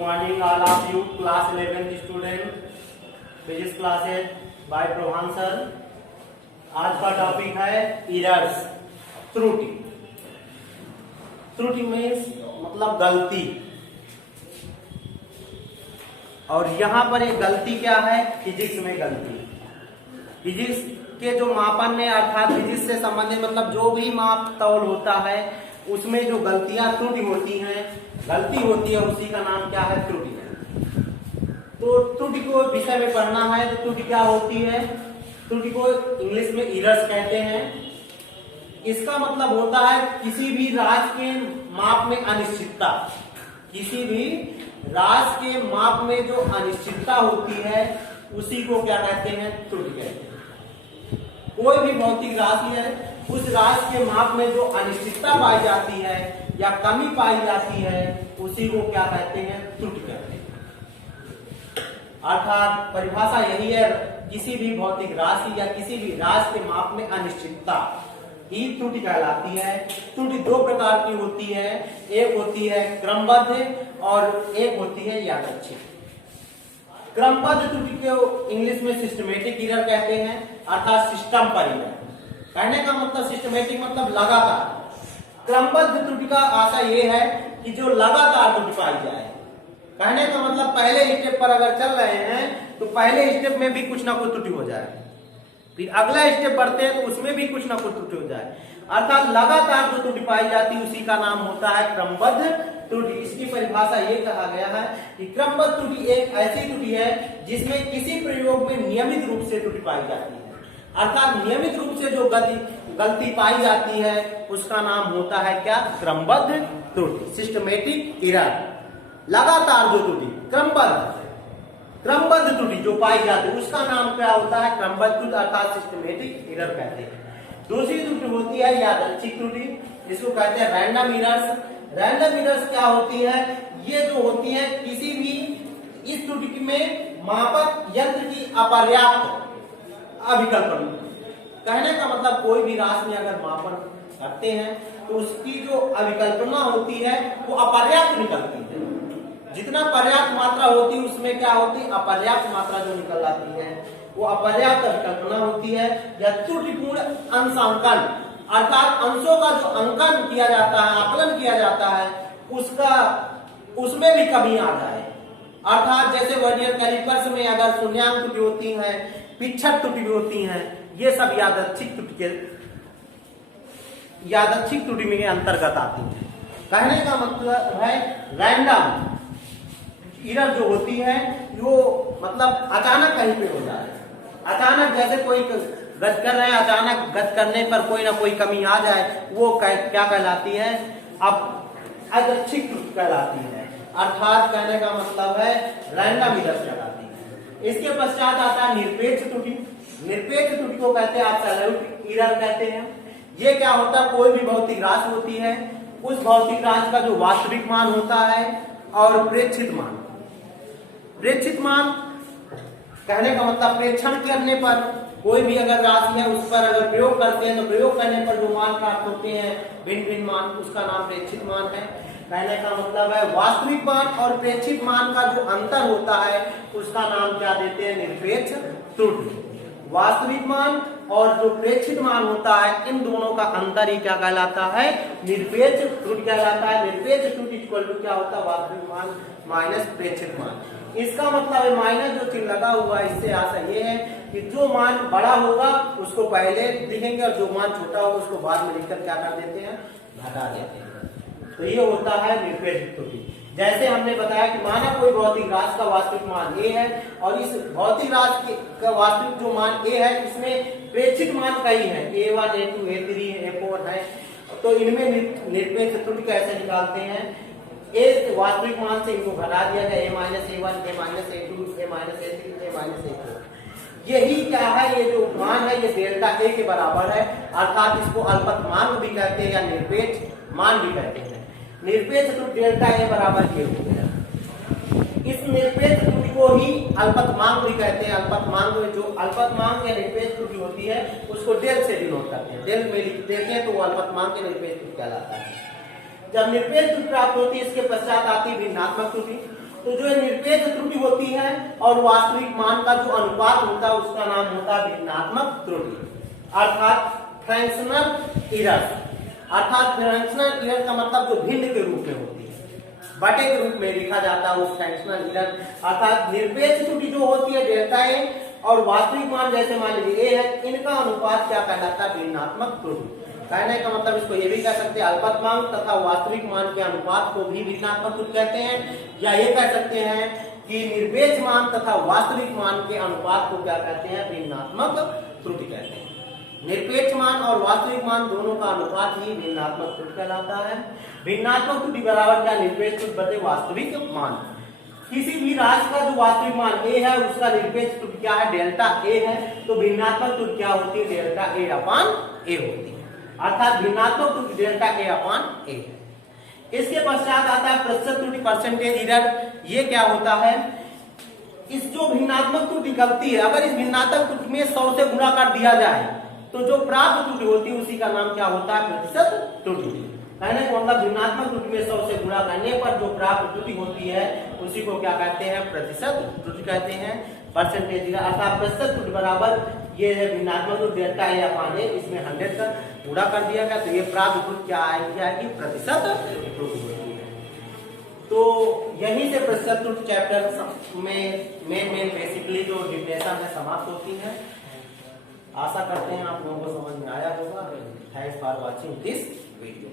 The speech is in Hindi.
morning all of you class 11th student physics classes by Prabhan sir. आज का टॉपिक है एरर्स, त्रुटि। त्रुटि मीन्स मतलब गलती। और यहाँ पर एक गलती क्या है? फिजिक्स में गलती। फिजिक्स के जो मापन में अर्थात फिजिक्स से संबंधित मतलब जो भी माप तौल होता है उसमें जो गलतियां त्रुटि होती हैं, गलती होती है, उसी का नाम क्या है? त्रुटि है। तो त्रुटि को विषय में पढ़ना है तो त्रुटि क्या होती है? त्रुटि को इंग्लिश में एरर्स कहते हैं। इसका मतलब होता है किसी भी राशि के माप में अनिश्चितता। किसी भी राशि के माप में जो अनिश्चितता होती है उसी को क्या कहते हैं? त्रुटि कहते हैं। कोई भी भौतिक राशि है, उस राशि के माप में जो अनिश्चितता पाई जाती है या कमी पाई जाती है उसी को क्या कहते हैं? त्रुटि कहते हैं। अर्थात परिभाषा यही है, किसी भी भौतिक राशि या किसी भी राशि के माप में अनिश्चितता ही त्रुटि कहलाती है। त्रुटि दो प्रकार की होती है, एक होती है क्रमबद्ध और एक होती है यादृच्छिक। क्रमबद्ध त्रुटि को इंग्लिश में सिस्टमेटिक एरर कहते हैं, अर्थात सिस्टम पर एरर। कहने का मतलब सिस्टमेटिक मतलब लगातार। क्रमबद्ध त्रुटि का आशा यह है कि जो लगातार त्रुटि पाई जाए। कहने का मतलब पहले स्टेप पर अगर चल रहे हैं तो पहले स्टेप में भी कुछ ना कुछ त्रुटि हो जाए, फिर अगला स्टेप बढ़ते हैं तो उसमें भी कुछ ना कुछ त्रुटि हो जाए। अर्थात लगातार जो त्रुटि पाई जाती है उसी का नाम होता है क्रमबद्ध त्रुटि। इसकी परिभाषा ये कहा गया है कि क्रमबद्ध त्रुटि एक ऐसी त्रुटि है जिसमें किसी प्रयोग में नियमित रूप से त्रुटि पाई जाती है। अर्थात नियमित रूप से जो गलती पाई जाती है उसका नाम होता है क्या? क्रमबद्ध त्रुटि, सिस्टमेटिक एरर। लगातार जो त्रुटि क्रमबद्ध त्रुटि जो पाई जाती है उसका नाम क्या होता है? क्रमबद्ध त्रुटि अर्थात सिस्टमेटिक एरर कहते हैं। दूसरी त्रुटि होती है यादृच्छिक त्रुटि, जिसको कहते हैं रैंडम एरर्स। रैंडम एरर्स क्या होती है? ये जो होती है किसी भी इस त्रुटि में मापक यंत्र की अपर्याप्त अभिकल्पना। कहने का मतलब कोई भी राशि में अगर मापन करते हैं तो उसकी जो अभिकल्पना होती है वो अपर्याप्त निकलती है। जितना पर्याप्त मात्रा होती है उसमें क्या होती है? अपर्याप्त मात्रा जो निकल आती है वो अपर्याप्त अभिकल्पना होती है या त्रुटिपूर्ण अंशांकन। अर्थात अंशों का जो अंकन किया जाता है, आकलन किया जाता है, उसमें भी कमी आ जाए। अर्थात जैसे वर्नियर कैलिपर्स में अगर शून्याङ्क त्रुटि होती है, पिछड़ त्रुटि होती हैं, ये सब यादृच्छिक त्रुटि में अंतर्गत आती है। कहने का मतलब है रैंडम एरर जो होती है वो मतलब अचानक कहीं पे हो जाए। अचानक जैसे कोई गत कर रहे हैं, अचानक गत करने पर कोई ना कोई कमी आ जाए, वो क्या कहलाती है? अब यादृच्छिक त्रुटि कहलाती है। अर्थात कहने का मतलब है रैंडम एरर कहलाती है। इसके पश्चात आता है निरपेक्ष त्रुटि। निरपेक्ष त्रुटि को कहते हैं एब्सोल्यूट एरर कहते हैं। ये क्या होता है? कोई भी भौतिक राशि होती है, उस भौतिक राशि का जो वास्तविक मान होता है और प्रेक्षित मान। प्रेक्षित मान कहने का मतलब प्रेक्षण करने पर कोई भी अगर राशि है उस पर अगर प्रयोग करते हैं तो प्रयोग करने पर जो मान प्राप्त होते हैं भिन्न भिन्न मान, उसका नाम प्रेक्षित मान है। कहने का मतलब है वास्तविक मान और प्रेक्षित मान का जो अंतर होता है उसका नाम क्या देते हैं? निरपेक्ष त्रुटि। वास्तविक मान और जो प्रेक्षित मान होता है इन दोनों का अंतर ही क्या कहलाता है? निरपेक्ष त्रुटि कहलाता है। निरपेक्ष त्रुटि इक्वल टू क्या होता है? वास्तविक मान माइनस प्रेक्षित मान। इसका मतलब है माइनस जो चिन्ह लगा हुआ है, इससे आशा ये है कि जो मान बड़ा होगा उसको पहले लिखेंगे और जो मान छोटा होगा उसको बाद में लिखकर क्या कर देते हैं? घटा देते हैं। तो ये होता है निरपेक्ष त्रुटि। जैसे हमने बताया कि माना कोई भौतिक राशि का वास्तविक मान a है और इस भौतिक राशि का वास्तविक जो मान a है इसमें प्रेक्षित मान कई है, a1 a2 a3 a4 है। तो इनमें निरपेक्ष त्रुटि कैसे निकालते हैं? एक वास्तविक मान से इनको घटा दिया गया, a-a1 a-a2 a-a3 a-a4। यही क्या है? ये जो मान है ये डेल्टा a के बराबर है। अर्थात इसको अल्पतमांक भी कहते हैं या निरपेक्ष मान भी कहते हैं। निरपेक्ष त्रुटि डेल्टा a बराबर ये हो गया। इस निरपेक्ष त्रुटि को ही अल्पतमांक भी कहते हैं। अल्पतमांक में जो अल्पतमांक या निरपेक्ष त्रुटि होती है उसको डेल से डिनोट करते हैं। डेल में लिख देते हैं तो वो अल्पतमांक या निरपेक्ष त्रुटि कहलाता है। जब निरपेक्ष त्रुटि प्राप्त होती है इसके पश्चात आती है भिन्नात्मक त्रुटि। तो जो निरपेक्ष त्रुटि होती है और वास्तविक मान का जो अनुपात होता है उसका नाम होता है भिन्नात्मक त्रुटि, अर्थात फ्रैक्शनल एरर। अर्थात फ्रैक्शनल एरर का मतलब जो भिन्न के रूप में होती है, बटे के रूप में लिखा जाता है उस फ्रैक्शनल एरर। अर्थात निरपेक्ष त्रुटि जो होती है डेल्टा ए और वास्तविक मान जैसे मान लीजिए ए है, इनका अनुपात क्या कहलाता है? भिन्नात्मक त्रुटि। कहने का मतलब इसको ये भी कह सकते हैं अल्पतमांक तथा वास्तविक मान के अनुपात को भी भिन्नात्मक त्रुटि कहते हैं, या ये कह सकते हैं कि निरपेक्ष मान तथा वास्तविक मान के अनुपात को क्या कहते हैं? भिन्नात्मक त्रुटि कहते हैं। निरपेक्ष मान और वास्तविक मान दोनों का अनुपात ही भिन्नात्मक त्रुटि कहलाता है। भिन्नात्मक त्रुटि बराबर क्या? निरपेक्ष त्रुटि बटे वास्तविक मान। किसी भी राशि का जो वास्तविक मान ए है उसका निरपेक्ष त्रुटि क्या है? डेल्टा ए है। तो भिन्नात्मक त्रुटि क्या होती है? डेल्टा ए अपान ए होती है। अर्थात भिन्नात्मक त्रुटि डेल्टा ए अपान ए है। इसके पश्चात आता है प्रतिशत त्रुटि, परसेंटेज एरर। ये क्या होता है? इस जो भिन्नात्मक त्रुटि निकलती है, अगर इस भिन्नात्मक त्रुटि में 100 से गुणा कर दिया जाए तो जो प्राप्त त्रुटि होती है उसी का नाम क्या होता है? प्रतिशत त्रुटि। कहने का मतलब भिन्नात्मक त्रुटि में 100 से गुणा करने पर जो प्राप्त त्रुटि होती है उसी को क्या कहते हैं? प्रतिशत त्रुटि कहते हैं, परसेंटेज एरर। अर्थात प्रतिशत त्रुटि बराबर ये है भिन्नात्मक त्रुटि डेल्टा ए अपान ए, इसमें 100 का गुणा कर दिया गया तो ये प्राप्त त्रुटि क्या आएगी? प्रतिशत त्रुटि होती है। तो यहीं से प्रतिशत त्रुटि चैप्टर में मेन बेसिकली जो डिफिनेशन है समाप्त होती है। आशा करते हैं आप लोगों को समझ में आया होगा। Thanks for watching this video.